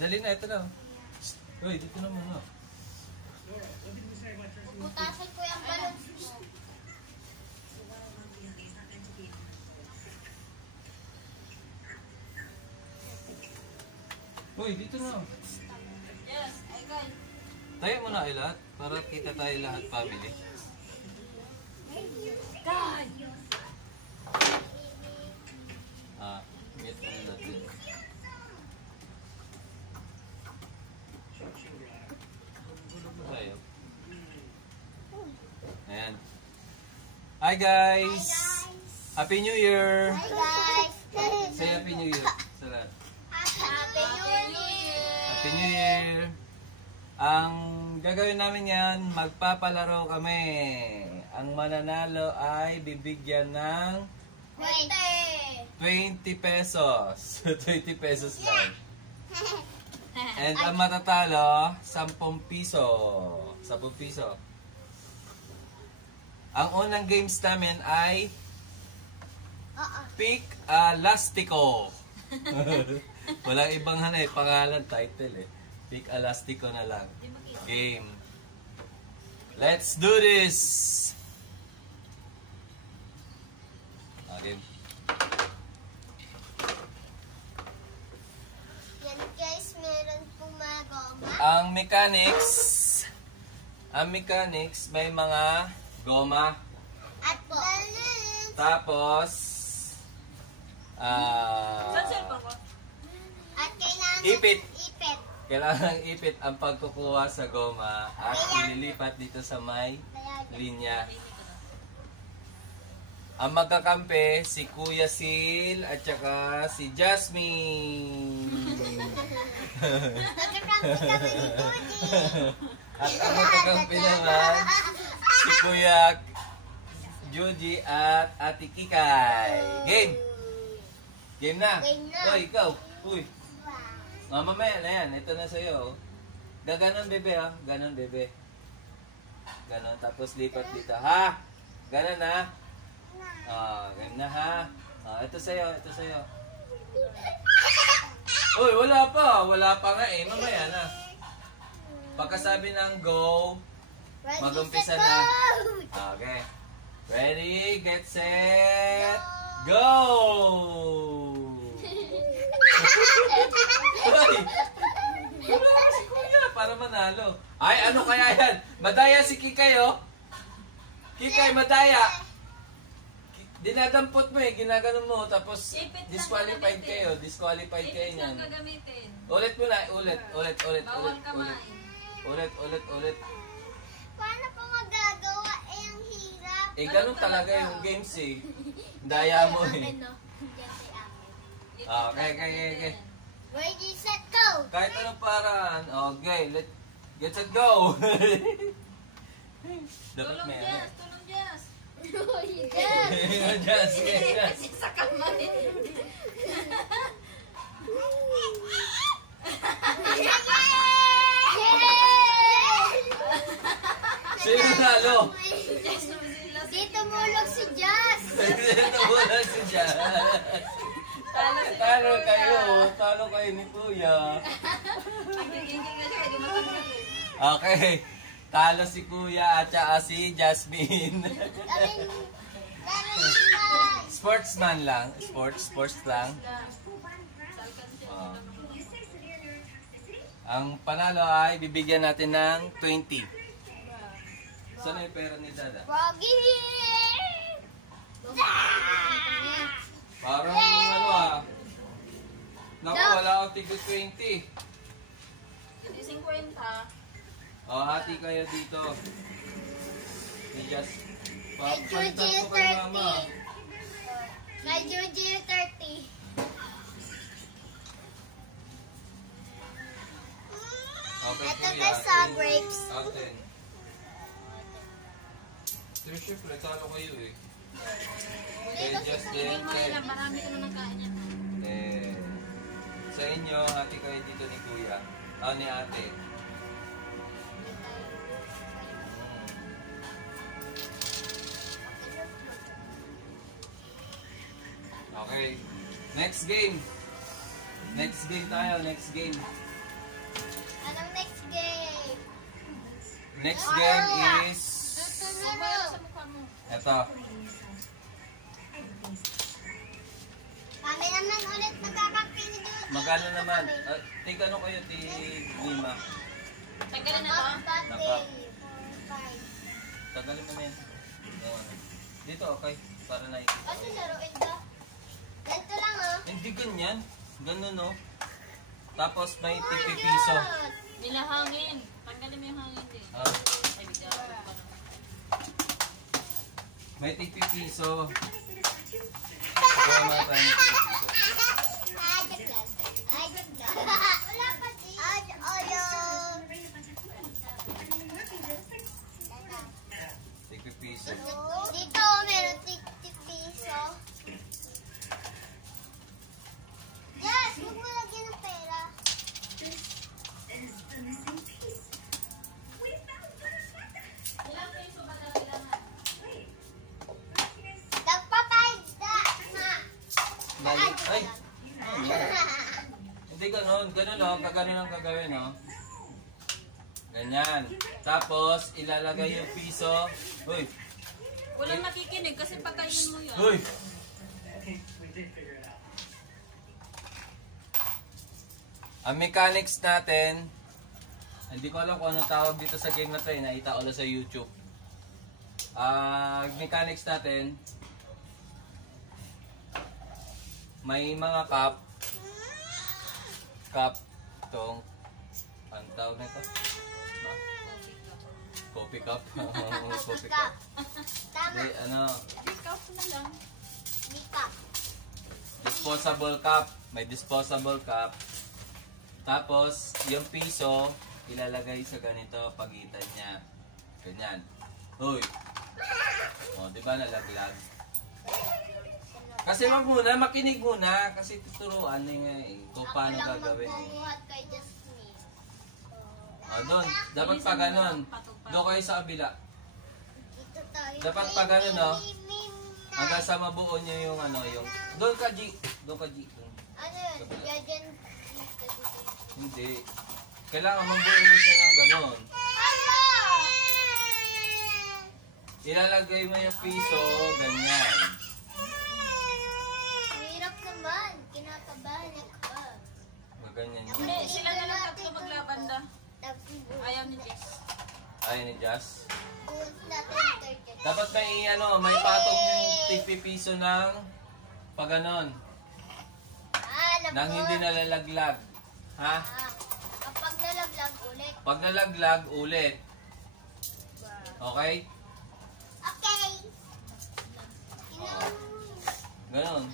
dali na, ito na. Uy, dito na muna. Puputasan ko yung balon. Uy, dito na. Yes, I got it. Tayo muna kayo lahat para kita tayo lahat family. God! Meet muna natin. Tayo. Ayan. Hi guys! Happy New Year! Hi guys! Say Happy New Year sa lahat. Happy New Year! Happy New Year! Ang gagawin namin yan, magpapalaro kami. Ang mananalo ay bibigyan ng 20 pesos. 20 pesos lang. And ang matatalo, 10 piso. 10 piso. Ang unang games namin ay Pick a Lastico. Walang ibang pangalan, title eh. Pick a Lastico na lang. Game. Let's do this! Game. Yan guys, meron pong mga goma. Ang mechanics, may mga goma. At balloons. Tapos, At kailangan ipit. ipit. Kailangan ipit ang pagkukuha sa goma at ililipat dito sa may linya. Ang magkakampi, si Kuya Sil at saka si Jasmine. Nagkakampi kami ni Judy. At ang magkakampi naman, si Kuya Judy at Ate Kikay. Game! Game na! Game na. Uy, ikaw! Uy! Mamaya na yan. Ito na sa'yo. Gaganon, bebe, ha? Ganon, bebe. Ganon. Tapos lipat dito. Ha? Ganon, ha? Game na, ha? Ito sa'yo. Ito sa'yo. Uy, wala pa. Wala pa nga eh. Mamaya na. Pagkasabi ng go, mag-umpisa na. Okay. Ready, get set, go! Uy! Wala si Kuya para manalo. Ay, ano kaya yan? Madaya si Kikay, oh. Kikay, madaya. Dinadampot mo eh, ginaganon mo. Tapos, disqualified kayo. Disqualified kayo niyan. Ulit mo na, ulit. Ulit. Paano po magagawa? Eh, ang hirap. Eh, ganun talaga yung games eh. Daya mo eh. Okay. Ready, set, go! Kahit anong paraan. Okay, get set, go! Dapat may ano. Tulong Jess! Just. Sa kamay! Sino nalo? Dito mulog si Jazz! Ito muna si Jan. Talo kayo ni Kuya. Okay. Talo si Kuya at saka si Jasmine. Sportsman lang. Sports lang. Ang panalo ay bibigyan natin ng 20. Saan yung pera ni Dada? Froggy! Parang Naku, wala akong tigil 20. Hindi 50. Hati kayo dito. Just Kay Juji yung 30. Kay Juji yung 30. Okay, Ito Kuya. guys sa grapes. Out 10. Pero syempre, talo kayo eh. Okay, just then, Marami ka na nagkain yan. sa inyo, hati kayo dito ni Kuya. Ni Ate. Okay. Next game. Next game tayo. Next game. Next game is... Sa mukha mo. Ito. Kami naman ulit magkakape ni Jojo. Magkano naman? Tig ano kayo, Tig Lima? Tanggalin na to. Nakap. Tagalin mo na yan. Yung ano. Dito, okay. Para nakikita. Ano laruin ba? Ganito lang oh. Hindi ganyan. Ganun, no? Tapos may tipipiso. Nilahangin. Tanggalin mo yung hangin din. Ay, bigyan ko pa naman. May tipipiso. Pagawa mga tayo ng tipipiso. Wala pa din. Tipipiso. Dito, meron tig-piso. Yes, huwag mo lagyan ng pera. Ilang piso ba na kailangan? Nagpapahinda na. Bali. Ay! Hindi ganun. Ganun, no? Kaganon ang gagawin, no? Ganyan. Tapos, ilalagay yung piso. Uy! Walang nakikinig kasi pagkain mo yun. Uy! Ang mechanics natin, hindi ko alam kung anong tawag dito sa game na to, nakita ko lang sa YouTube. Ang mechanics natin, may mga cup, tong, anong tawag na ito? Coffee cup. Coffee cup. Tama. Di, ano, Pick up na lang. Mika. disposable cup. May disposable cup. Tapos, yung piso, ilalagay sa ganito, pagitan niya. Ganyan. Uy! O, di ba nalaglag? Kasi wag muna, makinig muna. Kasi tuturuan nga eh. Kung paano gagawin eh. magbubuhat kay Jasmine. O, doon. Dapat pa ganun. Doon kayo sa kabila. Dito tayo. Dapat pa ganun, no? Hanggang sa mabuo nyo yung ano, yung... Doon ka, G. Doon ka, G. Doon. Ano yun? Yan. Hindi. Kailangan mabuo mo siya ng ganun. Ilalagay mo yung piso, ganyan. Hirap naman. Kinakabahan ako. Ganyan yun. Hindi, sila na lang tatlo maglaban da. Ayaw ni Jess. Ayun ni Jazz. Buhat natin 30. Dapat may ano, may patong yung tigpipiso ng paganon. Alam Nang ko. hindi nalalaglag. Ha? Kapag nalaglag ulit. Pag nalaglag, ulit. Okay? Okay. Oo. Ganon.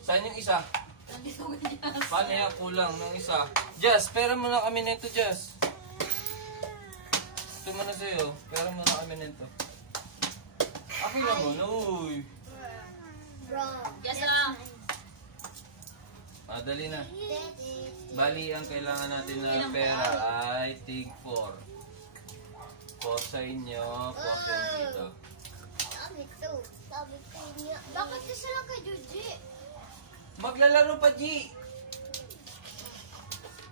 Saan yung isa? Nandito ko Jess. Paano yan? Kulang ng isa. Jazz, pera mo na kami nito, Jazz. Ito mo na sa'yo. Pera mo na kami nito. Ako na mo, uy. Bro. Jess lang. Dali na. Bali, ang kailangan natin na pera ay tig 4. 4 sa inyo, 4 din dito. Sabi to. Sabi ko niya. Bakit kasi lang kay Juji? Maglalaro pa, G!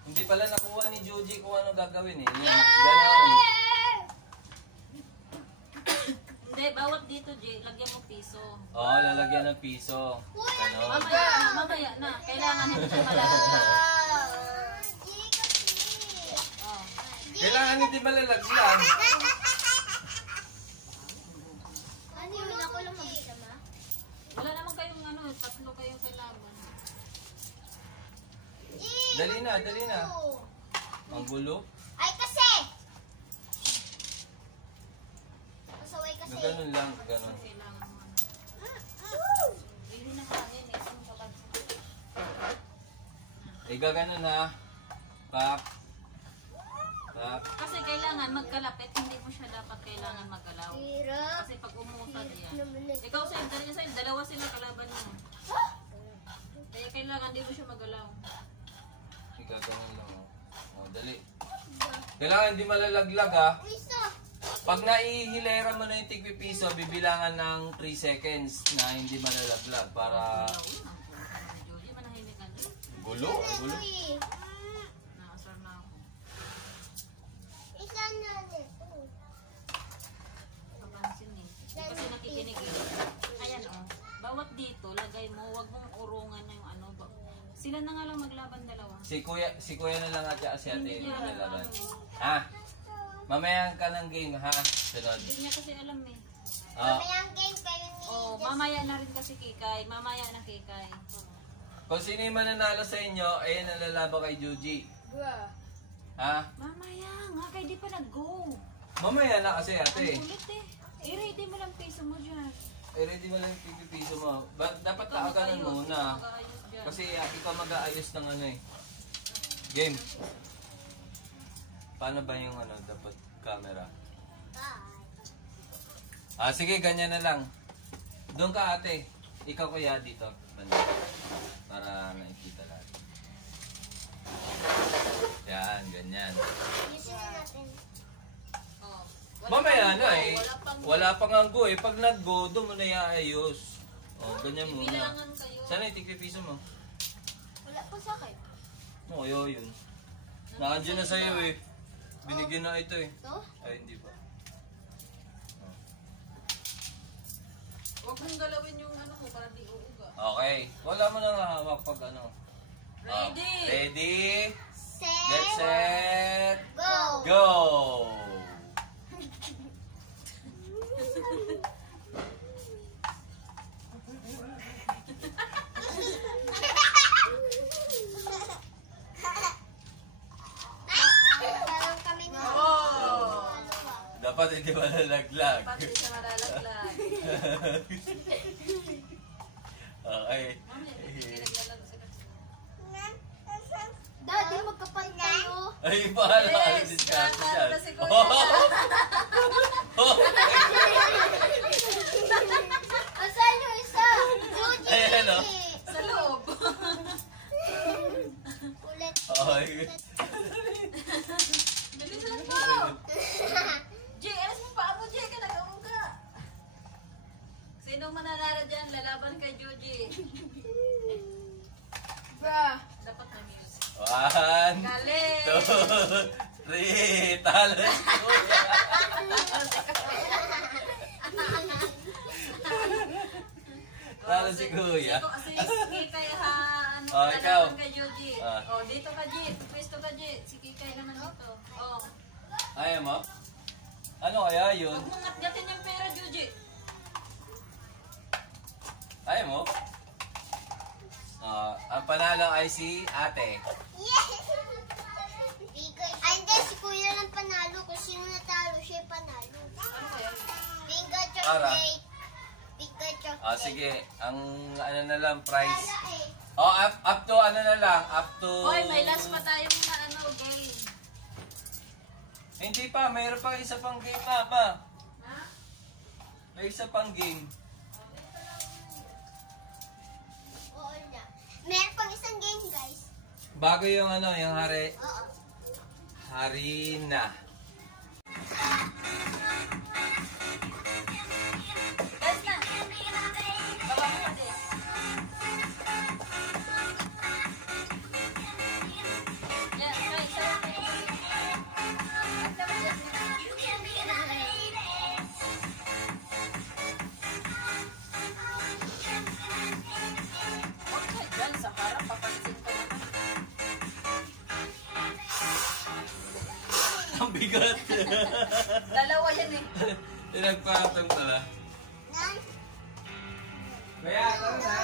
Hindi pala nakuha ni Juji kung ano gagawin eh. Yan, ganon. Hindi, bawat dito, Jay, lagyan mo piso. Oo, lalagyan ng piso. Ganon. Mamaya na. Kailangan hindi siya malala. G kasi. Oh. Kailangan hindi malalaglag. Ano yun? Ako lang mag-isama? Wala naman kayong ano, tatlo kayo kailangan. Dali na, dali na. Ang gulo. Ay kasi! Masaway kasi. Ganon lang, ganon. Kailangan mo ano. Hindi na kanin, eh. Ano ka ba? Gaganon ha. Pak. Pak. Kasi kailangan magkalapit, hindi mo siya dapat kailangan magalaw. Hirap. Kasi pag umusad yan. Naman eh. Ikaw sa'yo, dali sa'yo, dalawa sila kalaban mo. Kaya kailangan di mo siya magalaw. Gaganon lang oh. Oh, dali. Kailangan hindi malalaglag ha. Isa. Pag naihilera mo na yung tigpipiso, bibilangan ng 3 seconds na hindi malalaglag para Galaw yun. Ang Joji, manahimik ka din. gulo, ang gulo. Nakasar na ako. Isa na nito. Sila na nga lang maglaban dalawa. Si kuya na lang at si ate yung lalaban. Ha? Mamaya ka ng game, ha? Sunod. Hindi niya kasi alam eh. Ah, Mamayang game kayo ni Oh, mamaya na rin kasi Kikay. Mamaya na Kikay. kung sino yung mananalo sa inyo, ayun ang lalaban kay Juji. Ha? Mamaya nga, kaya di pa nag-go. Mamaya na kasi ate. Ang kulit eh. I-ready mo lang piso mo dyan. Ready mo lang yung pipipiso mo. Dapat Ikaw kaaganan mag-ayos, muna. mag-aayos dyan. Kasi ikaw mag-aayos ng ano eh. Game. Paano ba yung ano, dapat camera? Sige, ganyan na lang. Doon ka ate. Ikaw kuya dito. Banda. Para nakikita natin. Yan, ganyan. Ayusin na natin. Oh. Mamaya na eh. Wala pang Wala pang go eh. Pag nag-go, doon mo na iaayos. Ganyan muna. bilangan kayo. Sana yung tigpipiso mo? Wala pa sa akin. Oo, yun. Nandiyan na sa'yo eh. Binigyan na ito eh. Ito? Ay, hindi pa. Huwag mong galawin yung ano mo para di uuga. Okay. Wala mo nang hawak pag ano. Ready? Ready? Get Set. set. Go. Go! Parang kami na. Oh! Dapat hindi ba nalaglag? Pati siya malalaglag. Okay. Mamaya, hindi naglalag sila. Daddy, magkapat tayo. Ay, paano ka Yes! discount Nakakalo dyan? na si Kuya. Asan yung isa? Judy. Ayan, oh. Sa loob. Ulit. Okay. Bilisan mo! Jay, alas mo pa mo, Jay, ka nag-auga. Sinong mananalo dyan? Lalaban kay Joji. Dapat na music. 1, Galing! 2, 3, talo si Kuya. Talo si Kuya. Si Kikay ha, ano, Oh, ikaw. lalaban kay Joji. Ah. Oh, dito ka, Jay. Pwesto ka, Jay. Si Kikay naman dito. Oh. Ayaw mo? Ano kaya yun? Huwag mong ngatgatin yung pera, Joji. Ayaw mo? Ang panalo ay si ate. Yes! Ay, hindi. Si Kuya lang panalo. Kung sino natalo, siya panalo. Ano kaya? Finger Para? chocolate. Finger chocolate. Sige, ang ano na lang price. Wala eh. Up to ano na lang, up to... Hoy, may last pa tayong na ano, game. Hindi pa, mayroon pa isa pang game pa. Ha? May isa pang game. Oo na. Meron pang isang game, guys. Bago yung ano, yung Oo. harina. Guys na! Baba mo pa din. Yeah, try, try. At naman dyan. Huwag ka dyan sa harap, papansin ka naman. Ang bigat. Dalawa yan eh. Pinagpatong pala. Nan. Kaya, tara na.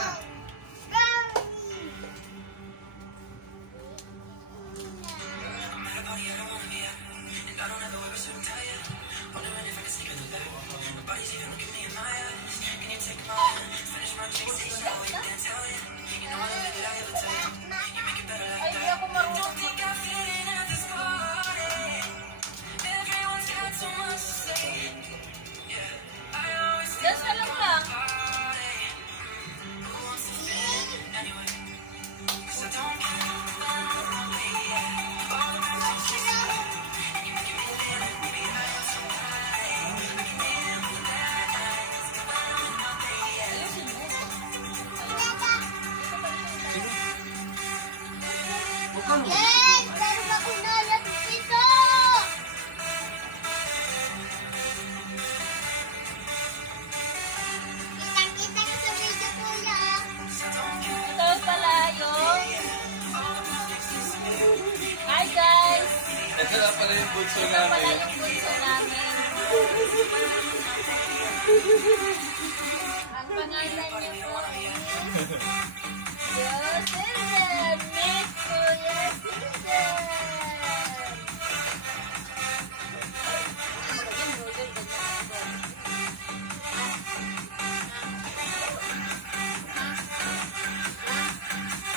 Ay, hindi ako marunong. Dance na lang lang. Ayusin mo. Huwag kang Yes! Meron ako nalat dito! Kitang-kita ko sa video, Kuya. Ito pala yung Ito na pala yung bunso Ito pala namin. yung bunso namin. Ang pangalan niya po Jocelyn. Miss Kuya Susan.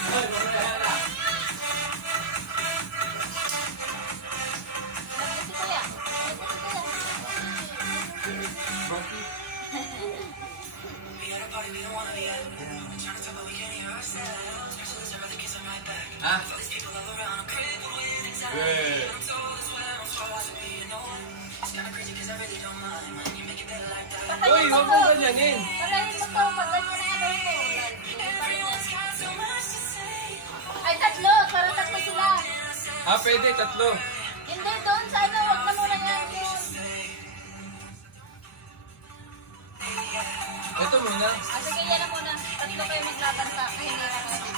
Ay, mamaya na. Si Kuya. Ah? Yeah. Uy, huwag mo ganyanin. Palahin mo to. Pag ganyan na ay, tatlo. Para tatlo sila. Ah, pwede, tatlo. Hindi, doon sa ano. Huwag na muna yan. Doon. Ito muna. Sige, yan na muna. Tatlo kayo maglaban sa kahiliran kayo.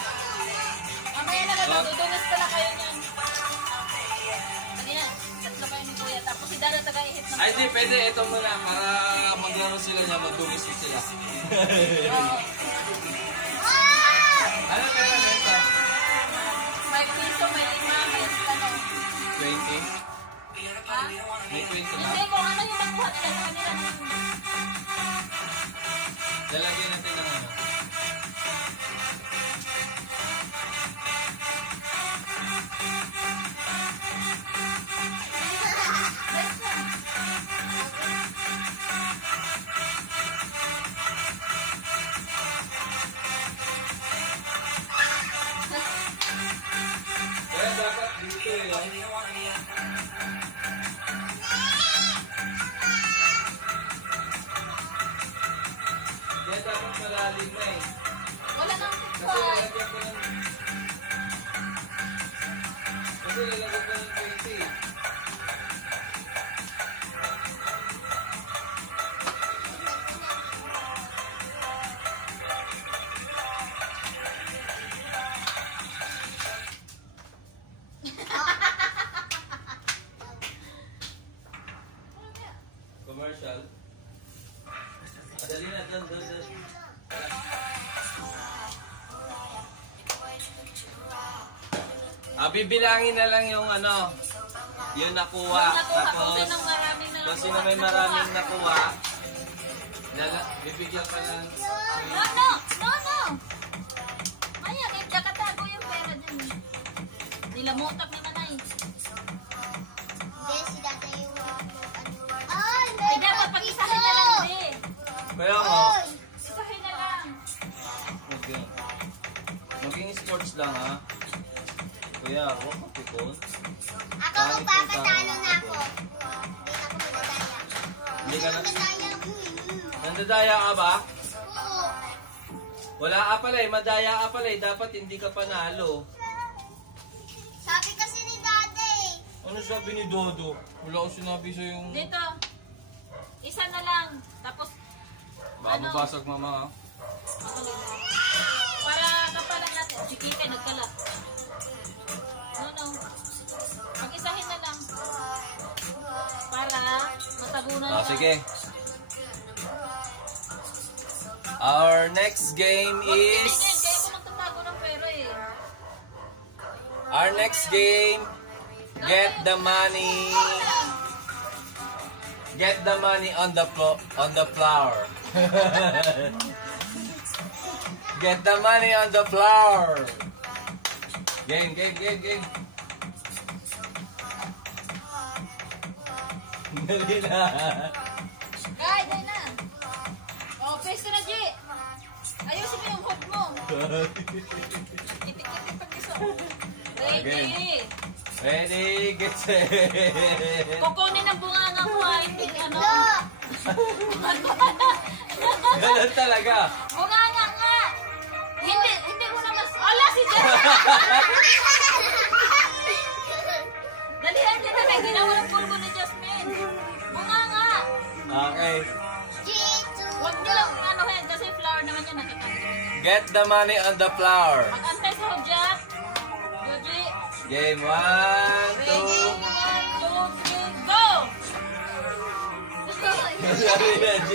Mamaya na lang. Dudunas pala kayo niyan. Sige na. Tatlo kayo ni Kuya. Tapos si Dada taga-ihit ng... Ay, di, pwede. Ito muna. Para maglaro sila niya, magdumisit sila. Oo. Ano kaya nito? May piso, may lima, may ano. 20? Ha? May 20 na. Hindi, kung ano yung nakuha nila sa kanila. Lalagyan natin ng ano. Kaya dapat dito eh. Kaya dapat malalim na eh. Wala nang Kasi tikwan. lalagyan ko ng... Kasi lalagyan ko ng 20 eh. Commercial. Madali na, doon. Bibilangin na lang yung ano, yung nakuha. Nakuha kung sinong maraming na Kung sino may maraming nakuha, bibigyan ka ng... No! Maya, nagkakatago yung pera dyan. Nilamutak naman ay. Hindi, si Dada yung Ay, dapat pag-isahin na lang din. Kaya mo, Isahin na lang. maging sports lang ha. Kuya, huwag magpikon. Ako magpapatalo na ako. Hindi Hindi na ako madadaya. ka na... Madadaya. Nandadaya ka ba? Oo. Wala ka pala eh, madaya ka pala eh. Dapat hindi ka panalo. Sabi kasi ni Dada eh. Ano sabi ni Dodo? Wala ko sinabi sa yung... Dito. Isa na lang. Tapos, Baka mabasag mama ha. para kapalan natin. Si Kike nagkalat. No. Pag-isahin na lang. Para matagunan Ah, sige. Our next game is... Kaya ko magtatago ng pera eh. Our next game, get the money. Get the money on the floor. Get the money on the floor. Game. Dali na. Kaya, dahil na. O, pwesto na, G. Ayusin mo yung hook mo. Itik-itik pag gusto. Ready. Ready, get set. Kukunin ang bunganga mo ha. Hindi ano. Ganun talaga. Bunganga nga. Hindi mo na mas... Ala, si Jen. Dalihan niya na. May ginawa ng pulbo ni Jasmine. Bunganga. Okay. Huwag niyo lang ano hen. Kasi flower naman yan nakikita. Get the money on the floor. Mag-antay sa hudyat. Yuji. Game 1, 2. Ready. Sabi na, G.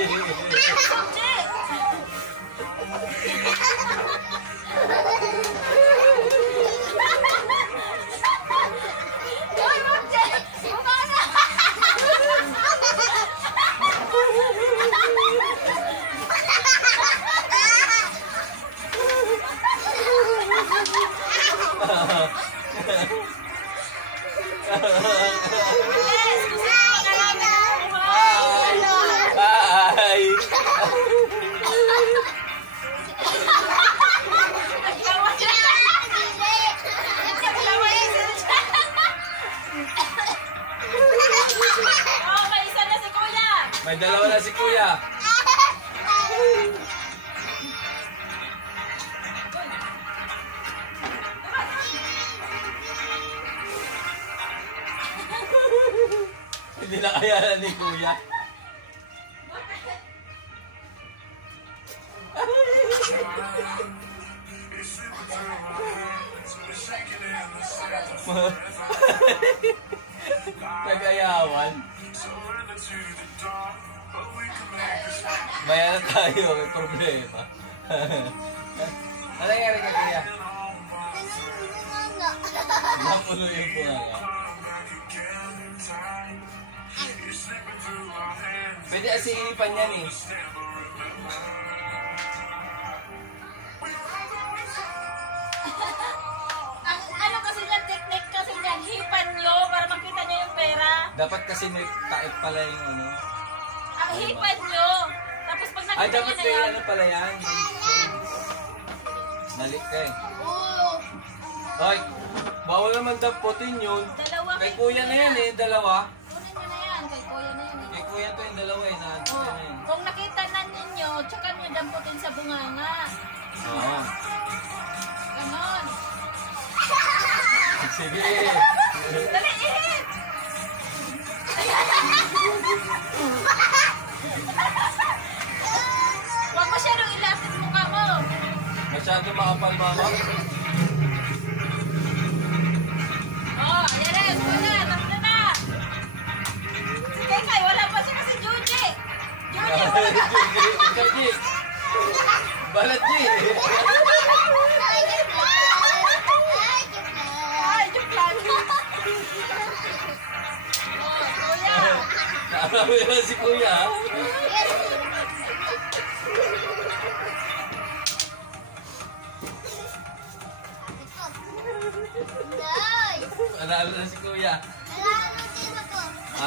Hi! Oh, may isa na si Kuya. May dalawa na si Kuya. Hindi na kaya na ni Kuya. Nag-ayawan. May ano tayo, may problema. Ano nangyari kay Kuya? Napuno yung bunganga. Pwede asinipan yan eh. Ang ano kasi niya, technique kasi niya, hipan nyo para makita niyo yung pera. Dapat kasi may taip pala yung ano. Ang hipan nyo. Tapos pag Ay, nakita dapat nyo na may yan, ano pala yan. Nalik ka eh. Oo. Ay, bawal naman daputin yun. dalawa Kay Kuya na yan eh, dalawa. Kunin nyo na yan, kay Kuya na yan. Kay Kuya to yung dalawa eh, na Oh, na yun. kung nakita na ninyo, tsaka nyo damputin sa bunganga. Oo. Ganon. Sige. Dali, ihit! Huwag masyadong ilapit mukha mo. Masyado makapal mama. Oh, ayan na, wala, tapos na. Sige, Kay, wala pa siya kasi Juji. Juji, wala pa. Ikaw, G. Balat, G. Ay, joke lang. Oh, Kuya. Naarami na si Kuya. Nice. Panalo na si Kuya. Nalalo din ako.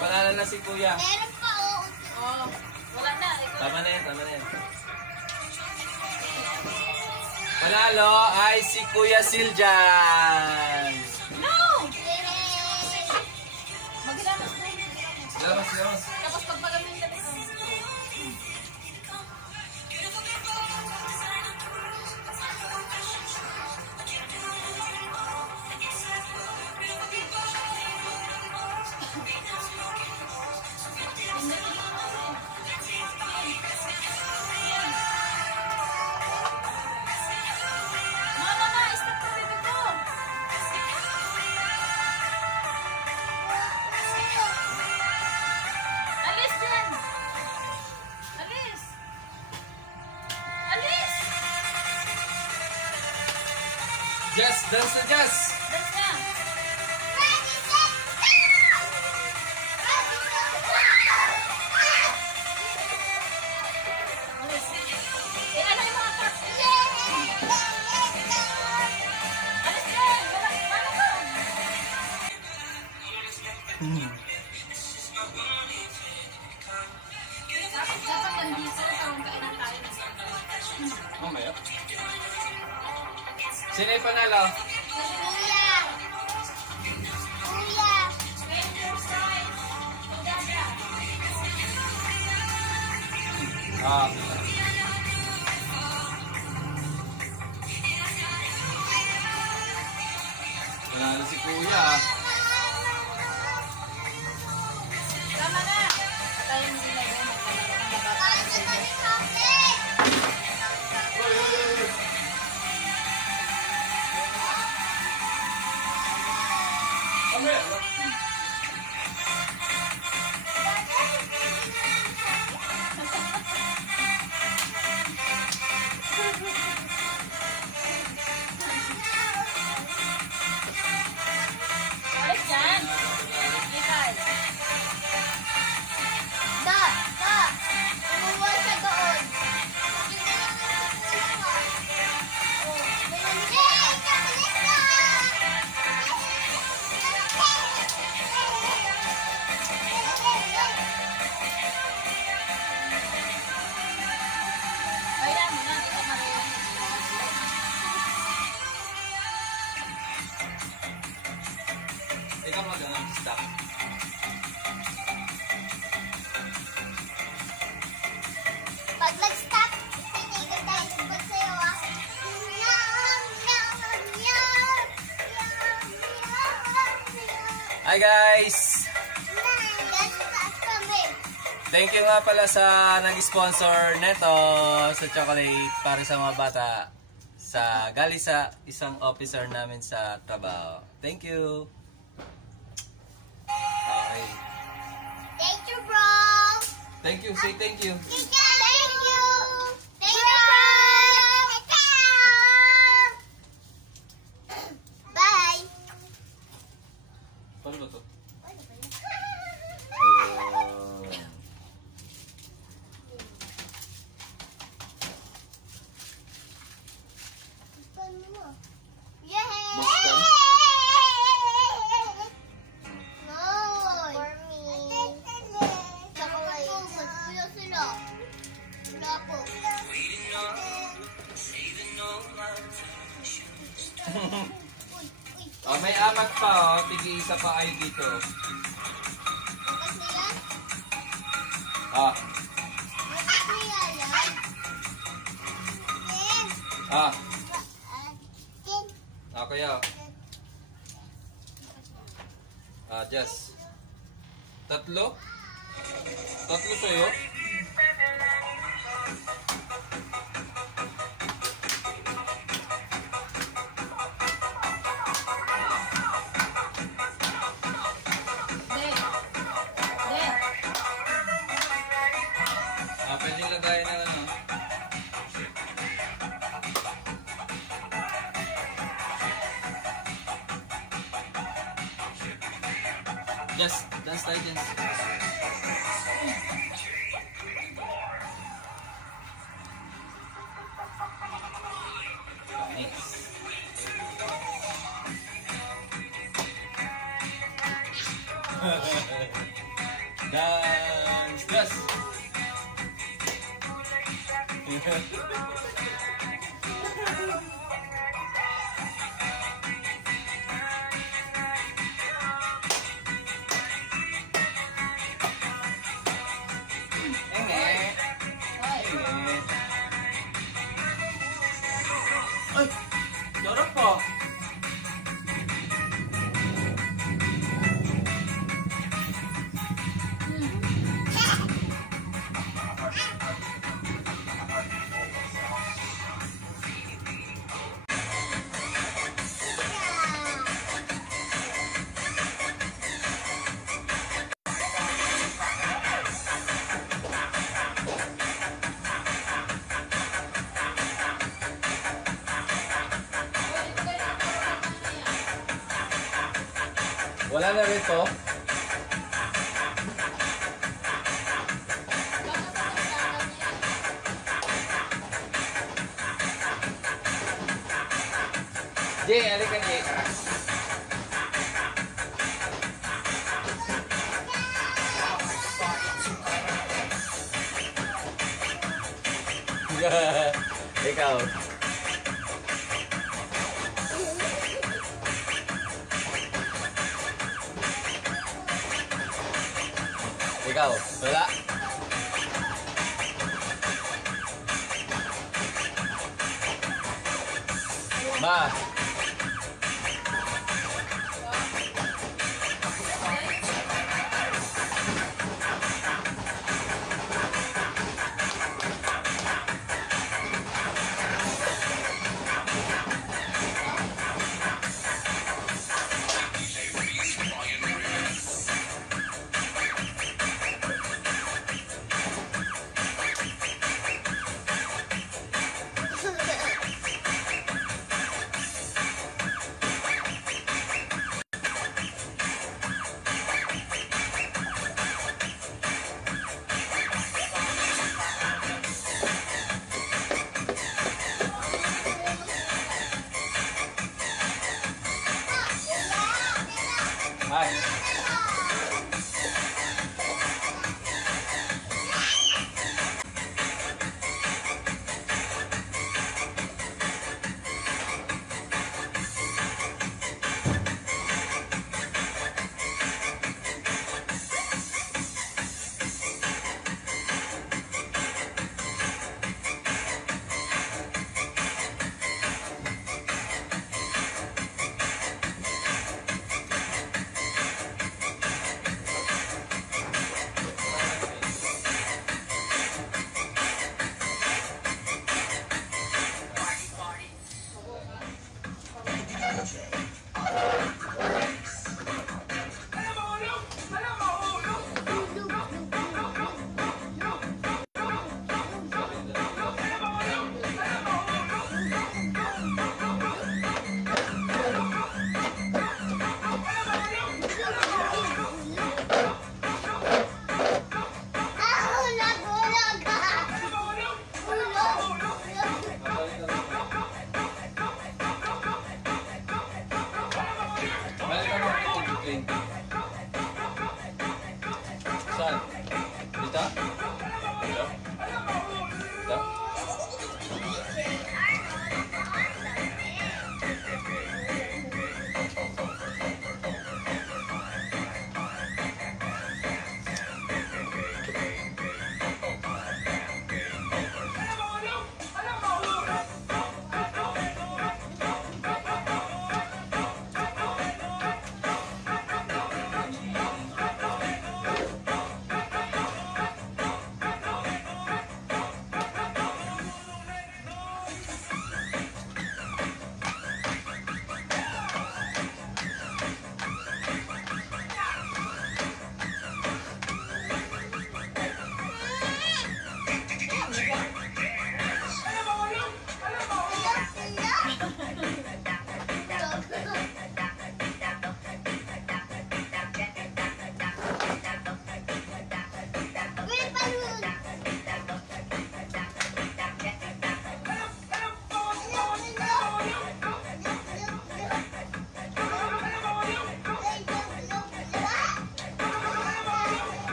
Panalo na si Kuya. Meron pa oh. Oh, wala na. Ikaw. Tama na yan, tama na yan. Panalo ay si Kuya Siljan. No! Maghilamas na. Lamas, lamas. Tapos pagpagamin ka dito. No, stop ka dito. Alis dyan! Alis! Alis! Jess, dance na Jess. Dance na! Alis! Eh, ano yung mga truck? Alis dyan! Paano ka? Dapat nandito, tawag kainan tayo ng sandal. Mamaya. Sino yung panalo? Kuya. Kuya. Ah. Panalo si Kuya. Tama na! Tayo mo din na yun. Mamaya. ka stop. Pag nag-stop, tinigan tayo sagot sa'yo ah. Yum, yum, yum, yum, yum. Hi guys! That's kami. Thank you nga pala sa nag-sponsor neto sa chocolate para sa mga bata sa galing sa isang officer namin sa trabaho. Thank you. Okay. Thank you, bro. Thank you. Say thank you. Thank you. Thank you, bro. Bye. Paano ba to? Yay! Boston? No! For me. Chocolate. Wala sila. Wala po. Oh, may apat pa oh. Tig-isa pa kayo dito. Bukas nila? Ah. Bukas nila yan? Tim. Ah. Tim. Okay oh. Ah, Jess. Tatlo? Tatlo sa'yo? Dek. Dek. Ah, pwedeng lagayin ng ano. Yes, dance tayo dyan. Nice. Dance, dance. Enge. Hoy. Enge. Ay, sarap po. Wala na rin to. Jay, alika Jay. Ikaw. Ikaw, wala. Ma.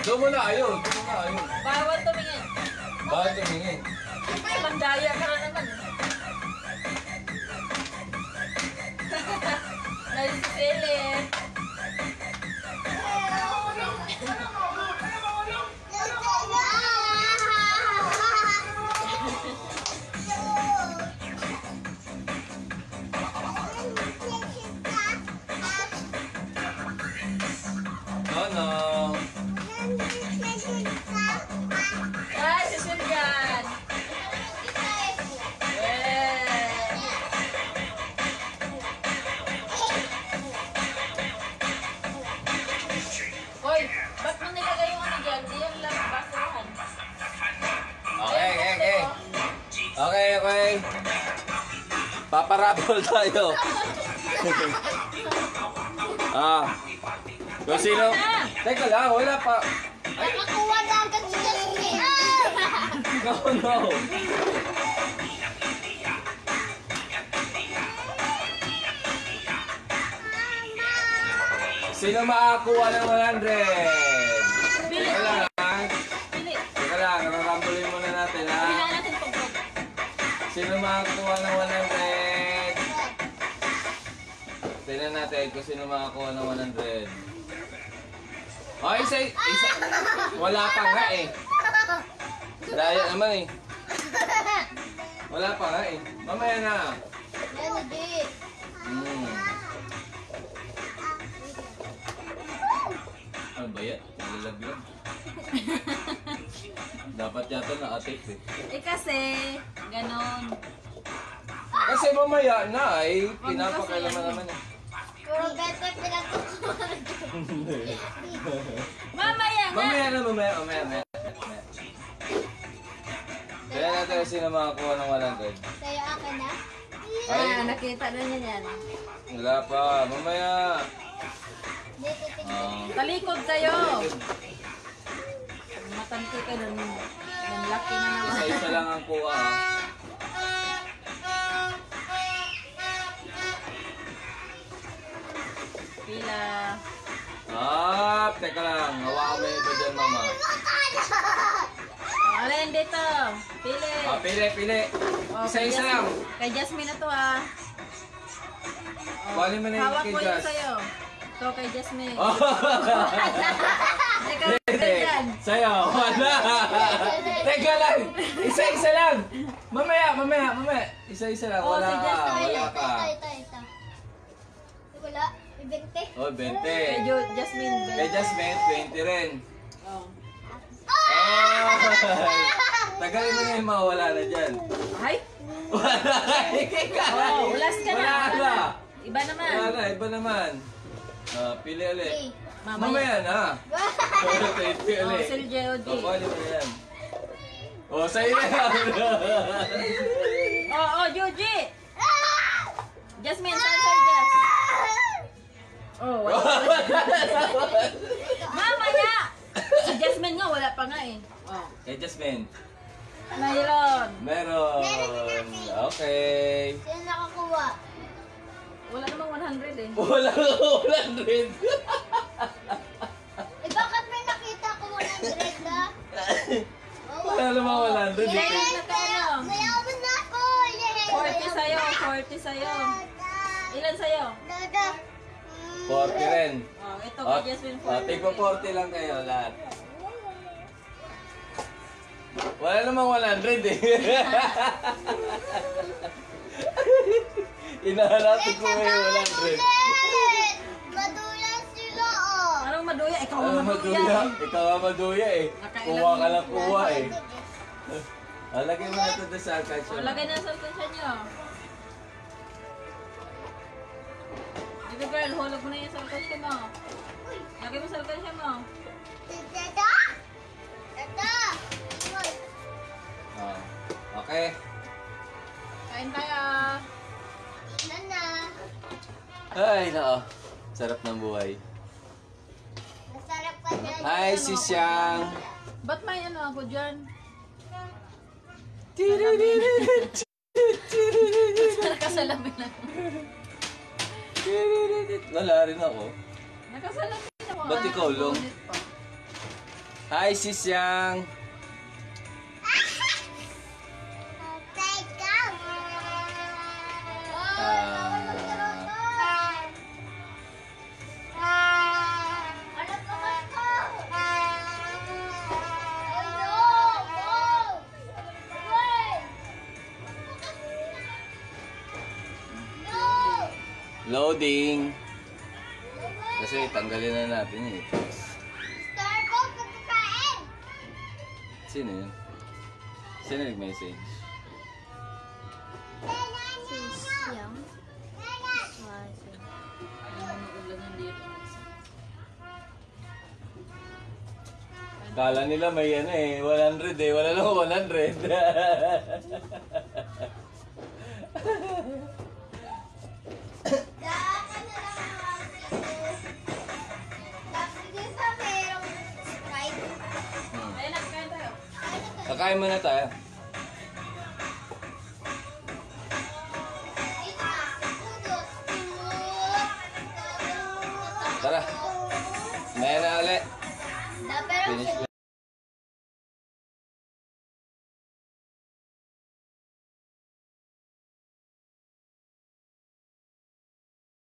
Doon mo na, ayun. Doon mo na, ayun. Bawal tumingin. Bakit tumingin? Mandaya ka na naman. Nalisilip. No. Ay, Sicilian. Yeah. Hoy, ba't mo nilagay yung ano dyan? Di yan lang basurahan. Okay. Okay. Paparapol tayo. Kung sino... Teka lang, wala pa. Nakakuha na agad si Jasmine. No. Sino makakuha ng 100? Pili. Teka lang, ha? Pili. Teka lang, nararambulin muna natin, ha? Pilihan natin pag-vlog. Sino makakuha ng 100? Tingnan natin kung sino makakuha ng 100. Oh, isa. Wala pa nga eh. Daya naman eh. Wala pa nga eh. Mamaya na. Yan, hindi. Ano ba yan? Nalalaglag. Dapat yata na-atake eh. Eh kasi, ganon. Kasi mamaya na eh. Pinapakailaman naman eh. Puro better pinagkukuha. Mamaya nga. Mamaya. Kaya natin kung sino makakuha ng 100. Sa'yo akin na? Ah, nakita na niya yan. Wala pa. Mamaya. Hindi, titignan. Talikod kayo. Matanti ka nun. Yan, laki na naman. Isa-isa lang ang kuha ha. Pila. Teka lang. Hawakan mo yung iba dyan, mama. Alin dito. Pili. Pili. Oh, Isa-isa lang. Kay Jasmine na to ah. Kuhanin mo na yung Hawak kay mo Jas. yung sa'yo. Ito kay Jasmine. Oh. Ikaw ganyan. Sa'yo. Wala. Teka lang. Isa-isa lang. Mamaya. Isa-isa lang. Oh, Wala si ka. Jas na Wala ka. Ito. Wala. 20. Oh, 20. Kay Jasmine. Kay Jasmine, 20 rin. Oh. Tagalin mo na yung mawala na dyan. Ay. Wala. Oh, last ka na. Wala na. Iba naman. Wala na. Iba naman. Pili ulit. Okay. Mamaya na. Pili Oh, ulit. Sil J.O.D. Kuhanin mo na yan. Sa'yo na yan. Juji. Jasmine, saan sa'yo, Jas? Oh, wala. Mamaya! Si Jasmine nga, wala pa nga eh. Oh. Kay Jasmine. Mayroon. Meron. Okay. Sino nakakuha? Wala namang 100 eh. Wala rin. Bakit may nakita ko 100 na? Wala namang 100. Ilan na tayo? Mayaman na ako! 40 sa'yo, 40 sa'yo. Ilan sa'yo? Dada. 40 rin. Oh, ito kay Jasmine 40. Tigpa 40 lang kayo lahat. Wala namang 100 eh. Inahanapin ko ngayon 100. Madulas sila oh! Anong maduya? Ikaw ang Ano maduya. maduya? Ikaw ang maduya eh. Kuha ka lang kuha eh. Lagay mo na ito doon sa Oh, alkansya. lagay na sa alkansya nyo. Baby girl, hulog mo na yan sa alkansya mo. Lagay mo sa alkansya mo. Dada? Dada! Okay. Kain tayo. Nana! Ay, nako. Sarap ng buhay. Masarap ka dyan. Hi, si Siyang. Ba't may ano ako dyan? Nakasalamin ako. Wala rin ako. Nakasalamin ako. Ba't ikaw, Long? Ulit pa. Hi, Sisyang. Loading. Kasi tanggalin na natin eh. Sino yun? Sino nag-message? Kala nila may ano eh, 100 eh. Wala lang 100. Ayun, nagkain tayo. Kakain muna tayo. Tara. Maya na ulit. Finish